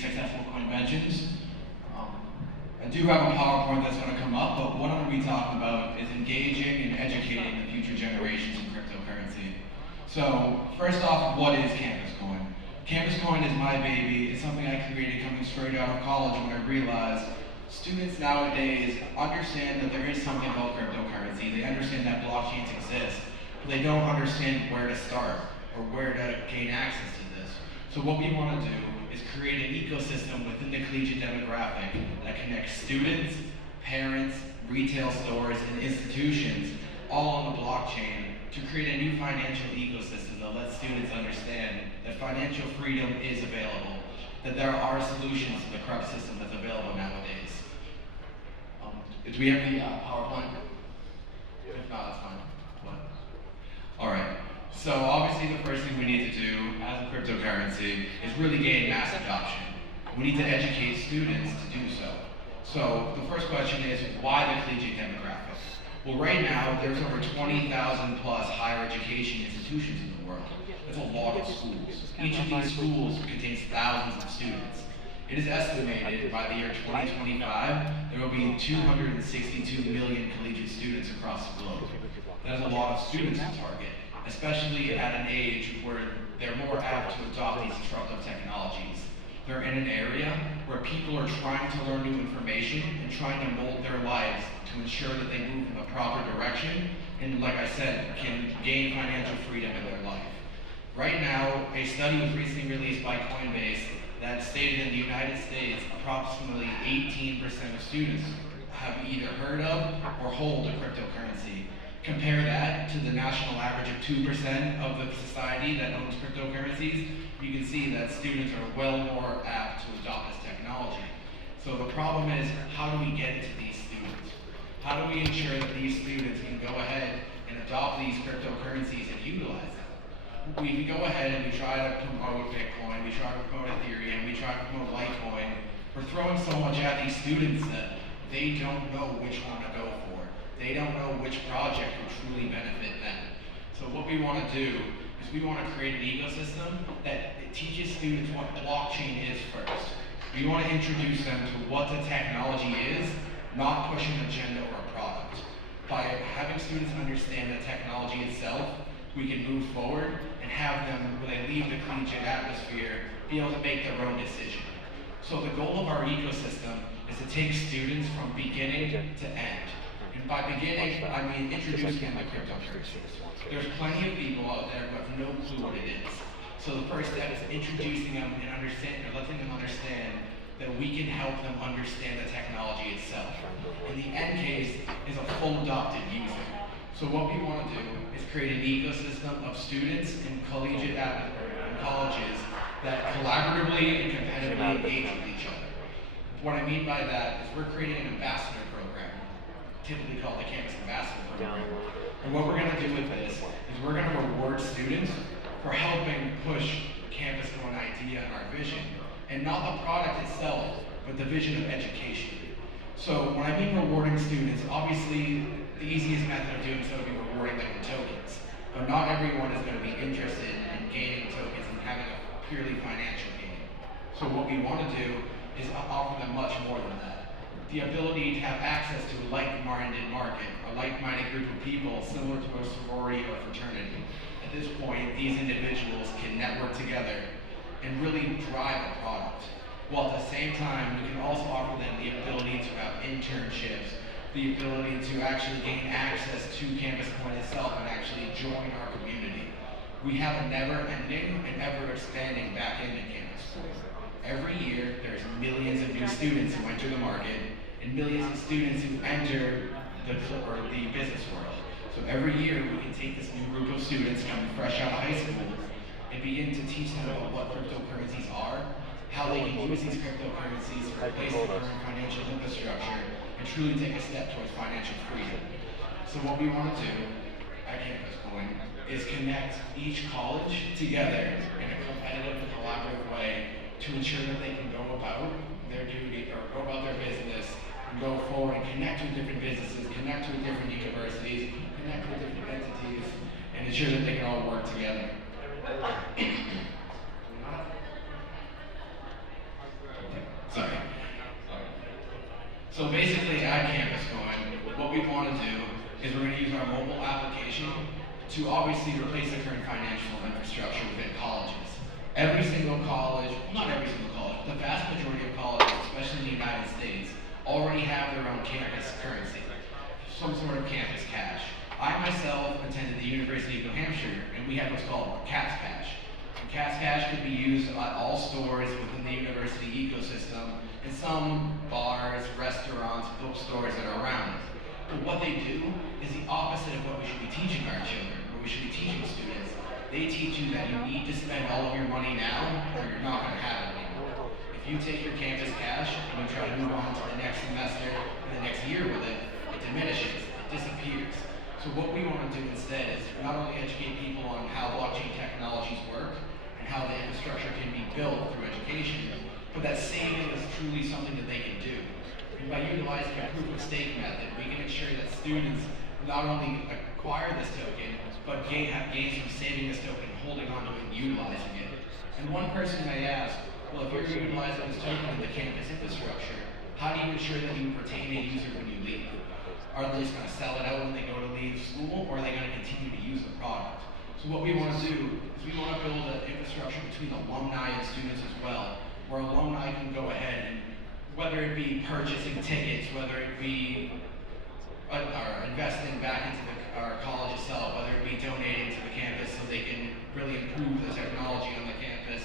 successful Coinventions. I do have a PowerPoint that's going to come up, but what I'm going to be talking about is engaging and educating the future generations in cryptocurrency. So, first off, what is Campus Coin? Campus Coin is my baby. It's something I created coming straight out of college when I realized students nowadays understand that there is something about cryptocurrency. They understand that blockchains exist, but they don't understand where to start or where to gain access to this. So what we want to do is create an ecosystem within the collegiate demographic that connects students, parents, retail stores, and institutions all on the blockchain to create a new financial ecosystem that lets students understand that financial freedom is available, that there are solutions to the corrupt system that's available nowadays. Do we have the PowerPoint? If not, that's fine. What? All right. So obviously the first thing we need to do as a cryptocurrency is really gain mass adoption. We need to educate students to do so. So the first question is, why the collegiate demographic? Well, right now, there's over 20,000 plus higher education institutions in the world. That's a lot of schools. Each of these schools contains thousands of students. It is estimated by the year 2025, there will be 262 million collegiate students across the globe. That is a lot of students to target, especially at an age where they're more apt to adopt these disruptive technologies. They're in an area where people are trying to learn new information and trying to mold their lives to ensure that they move in the proper direction and, like I said, can gain financial freedom in their life. Right now, a study was recently released by Coinbase that stated in the United States approximately 18% of students have either heard of or hold a cryptocurrency. Compare that to the national average of 2% of the society that owns cryptocurrencies, you can see that students are well more apt to adopt this technology. So the problem is, how do we get it to these students? How do we ensure that these students can go ahead and adopt these cryptocurrencies and utilize them? We go ahead and we try to promote Bitcoin, we try to promote Ethereum, we try to promote Litecoin. We're throwing so much at these students that they don't know which one to go for. They don't know which project will truly benefit them. So what we want to do is we want to create an ecosystem that it teaches students what blockchain is first. We want to introduce them to what the technology is, not push an agenda or a product. By having students understand the technology itself, we can move forward and have them, when they leave the collegiate atmosphere, be able to make their own decision. So the goal of our ecosystem is to take students from beginning to end. And by beginning, I mean introducing them to cryptocurrencies. There's plenty of people out there who have no clue what it is. So the first step is introducing them and letting them understand that we can help them understand the technology itself. And the end case is a full adopted user. So what we want to do is create an ecosystem of students in collegiate and colleges that collaboratively and competitively engage with each other. What I mean by that is we're creating an ambassador program, typically called the Campus Ambassador Program. And what we're going to do with this is we're going to reward students for helping push Campus Going idea and our vision, and not the product itself, but the vision of education. So when I mean rewarding students, obviously the easiest method of doing so would be rewarding them with tokens. But not everyone is going to be interested in gaining tokens and having a purely financial gain. So what we want to do is offer them much more than that. The ability to have access to a like-minded market, a like-minded group of people similar to a sorority or fraternity. At this point, these individuals can network together and really drive a product. While at the same time, we can also offer them the ability to have internships, the ability to actually gain access to Campus Point itself and actually join our community. We have a never-ending and ever-expanding back end at Campus Point. Every year, there's millions of new students who enter the market and millions of students who enter the business world. So every year, we can take this new group of students coming fresh out of high school and begin to teach them about what cryptocurrencies are, how they can use these cryptocurrencies to replace the current financial infrastructure, and truly take a step towards financial freedom. So what we want to do at Campus Point is connect each college together in a competitive and collaborative way to ensure that they can go about their duty or go about their business and go forward and connect with different businesses, connect with different universities, connect with different entities, and ensure that they can all work together. So basically at campus going, what we want to do is we're going to use our mobile application to obviously replace the current financial infrastructure within colleges. Every single college, well, not every single college, but the vast majority of colleges, especially in the United States, already have their own campus currency, some sort of campus cash. I myself attended the University of New Hampshire, and we had what's called Cats Cash. And Cats Cash could be used at all stores within the university ecosystem, and some bars, restaurants, bookstores that are around it. But what they do is the opposite of what we should be teaching our children, what we should be teaching students. They teach you that you need to spend all of your money now, or you're not going to have it anymore. If you take your campus cash and you try to move on to the next semester and the next year with it, it diminishes, it disappears. So what we want to do instead is not only educate people on how blockchain technologies work and how the infrastructure can be built through education, but that saving is truly something that they can do. And by utilizing a proof of stake method, we can ensure that students not only acquire this token, but have gains from saving this token, holding on to it, and utilizing it. And one person may ask, well, if you're utilizing this token in the campus infrastructure, how do you ensure that you retain a user when you leave? Are they just going to sell it out when they go to leave school, or are they going to continue to use the product? So what we want to do is we want to build an infrastructure between alumni and students as well, where alumni can go ahead and, whether it be purchasing tickets, whether it be investing back into our college itself, whether it be donating to the campus so they can really improve the technology on the campus,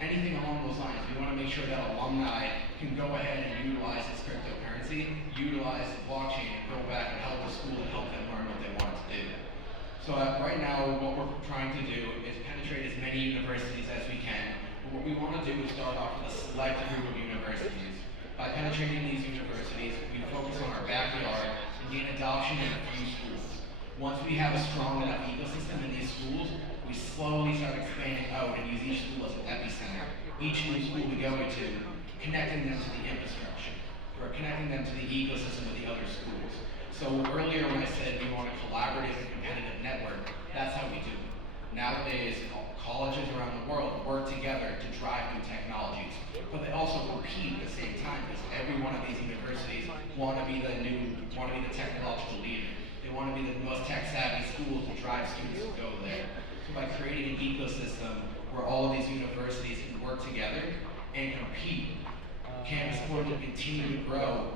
anything along those lines. We want to make sure that alumni can go ahead and utilize this cryptocurrency, utilize the blockchain, and go back and help the school and help them learn what they want to do. So right now, what we're trying to do is penetrate as many universities as we can. But what we want to do is start off with a select group of universities. By penetrating these universities, we focus on our backyard and gain adoption in a few schools. Once we have a strong enough ecosystem in these schools, we slowly start expanding out and use each school as an epicenter. Each new school we go into, connecting them to the infrastructure, or connecting them to the ecosystem of the other schools. So earlier when I said we want a collaborative and competitive network, that's how we do it. Nowadays, colleges around the world work together to drive new technologies, but they also compete at the same time because every one of these universities want to be the technological leader. They want to be the most tech-savvy schools to drive students to go there. So by creating an ecosystem where all of these universities can work together and compete, campus sport will continue to grow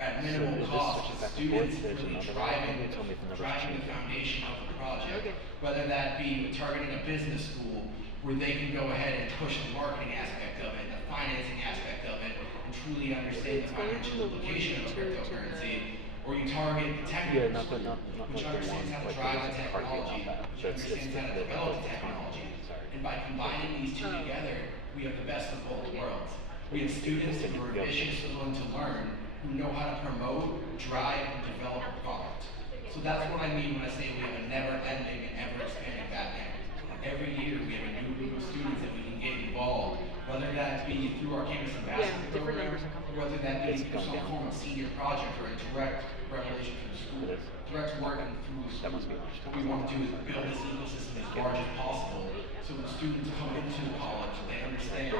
at minimal cost with students really driving the foundation of the project. Whether that be targeting a business school where they can go ahead and push the marketing aspect of it, the financing aspect of it, and truly understand the financial implication of a cryptocurrency, or you target a technical school, which understands how to drive the technology, which understands how to develop the technology. And by combining these two together, we have the best of both worlds. We have students who are ambitious and willing to learn, who know how to promote, drive, and develop a product. So that's what I mean when I say we have a never-ending and ever-expanding backend. Every year we have a new group of students that we can get involved, whether that be through our campus ambassador program, or whether that be through some form of senior project or a direct revelation from the school, direct working through the school. What we want to do is build this ecosystem as large as possible, so when students come into college, they understand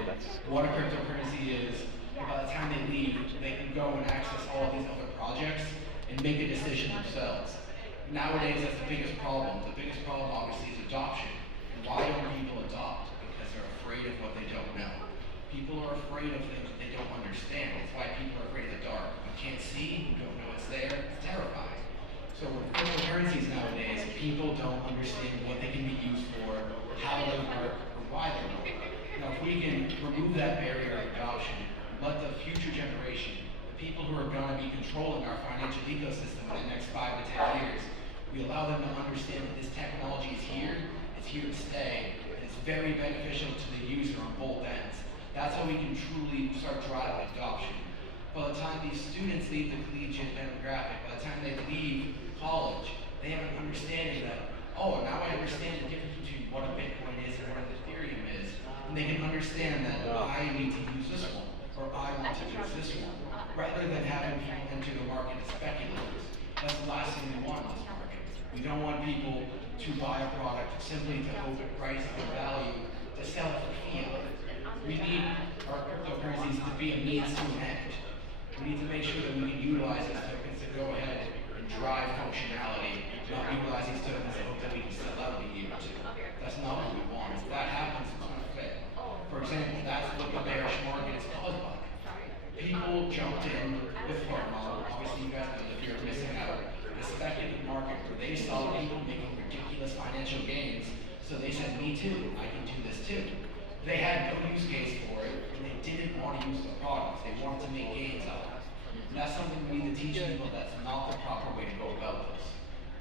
what a cryptocurrency is, and by the time they leave, they can go and access all of these other projects and make a decision themselves. Nowadays, that's the biggest problem. The biggest problem, obviously, is adoption. And why don't people adopt? Because they're afraid of what they don't know. People are afraid of things that they don't understand. That's why people are afraid of the dark. You can't see, you don't know it's there, it's terrifying. So with cryptocurrencies nowadays, people don't understand what they can be used for, how they work, or why they work. Now, if we can remove that barrier of adoption, let the future generation, the people who are going to be controlling our financial ecosystem in the next 5 to 10 years, we allow them to understand that this technology is here, it's here to stay, and it's very beneficial to the user on both ends. That's how we can truly start driving adoption. By the time these students leave the collegiate demographic, by the time they leave college, they have an understanding that, oh, now I understand the difference between what a Bitcoin is and what an Ethereum is, and they can understand that I need to use this one, or I want to use this one, rather than having people enter the market as speculators. That's the last thing we want in this market. We don't want people to buy a product simply to hope it price and value to sell it for fiat. We need our cryptocurrencies to be a means to an end. We need to make sure that we can utilize these tokens to go ahead and drive functionality, not utilize these tokens to hope that we can sell out in a year or two. That's not what we want. If that happens, it's going to fail. For example, that's what the bearish market is caused by. People jumped in with FOMO. Obviously, you guys know that you're missing out. The speculative market where they saw people making ridiculous financial gains, so they said, me too, I can do this too. They had no use case for it, and they didn't want to use the products. They wanted to make gains out of it. And that's something we need to teach people that's not the proper way to go about this.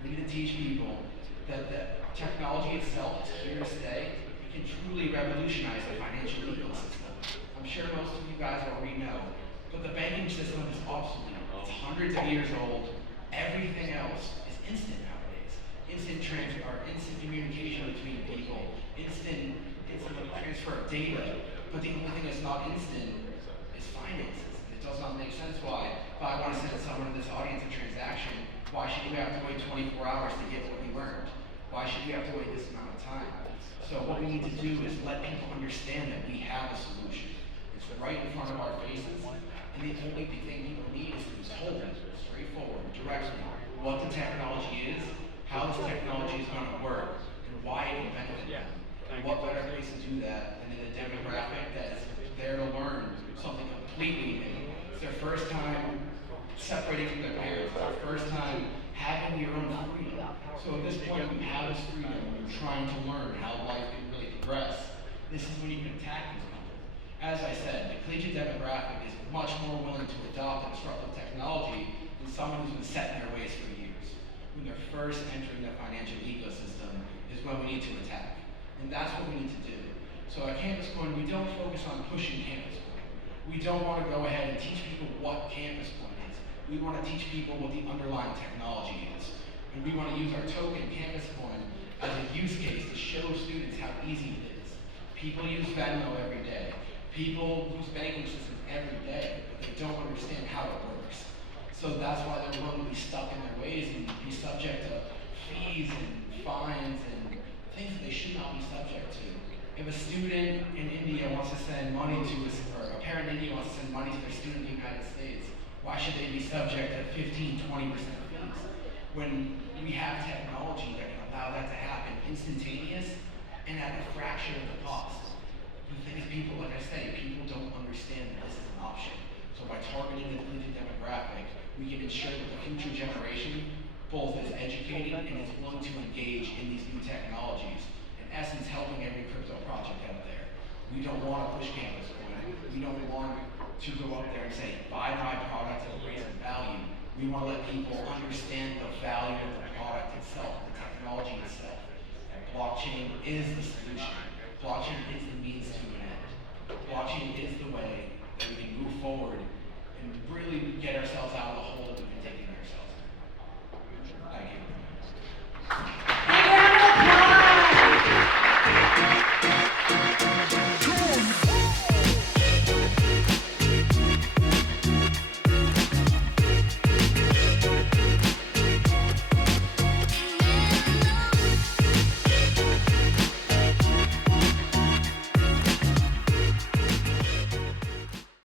We need to teach people that the technology itself is here to stay. It can truly revolutionize the financial ecosystem. I'm sure most of you guys already know, but the banking system is obsolete. It's hundreds of years old. Everything else is instant nowadays. Instant transfer, or instant communication between people, instant transfer of data. But the only thing that's not instant is finances. It does not make sense why, if I want to send someone in this audience a transaction, why should we have to wait 24 hours to get what we learned? Why should we have to wait this amount of time? So what we need to do is let people understand that we have a solution. It's right in front of our faces, and the only thing people need is to just hold it straightforward, directly, what the technology is, how this technology is going to work, and why it can benefit them. And what better place to do that than in a demographic that is there to learn something completely new. It's their first time separating from their parents. It's their first time having your own freedom. So at this point, we have this freedom. We're trying to learn how life can really progress. This is when you can attack these people. As I said, the collegiate demographic is much more willing to adopt disruptive technology than someone who's been set in their ways for years. When they're first entering the financial ecosystem is when we need to attack. And that's what we need to do. So at Campus Coin, we don't focus on pushing Campus Coin. We don't want to go ahead and teach people what Campus Coin is. We want to teach people what the underlying technology is. And we want to use our token, Campus Coin, as a use case to show students how easy it is. People use Venmo every day. People use banking systems every day, but they don't understand how it works. So that's why they're willing to be stuck in their ways and be subject to fees and fines and things that they should not be subject to. If a student in India wants to send money to, or a parent in India wants to send money to their student in the United States, why should they be subject to 15, 20% fees? When we have technology that can allow that to happen instantaneous and at a fraction of the cost. The thing is, people, like I say, people don't understand that this is an option. So by targeting the collegiate demographic, we can ensure that the future generation both is educated and is willing to engage in these new technologies. In essence, helping every crypto project out there. We don't want to push Campus Coin. We don't want to go up there and say, buy my product at a raise in value. We want to let people understand the value of the product itself, the technology itself. And blockchain is the solution. Blockchain is the means to an end. Blockchain is the way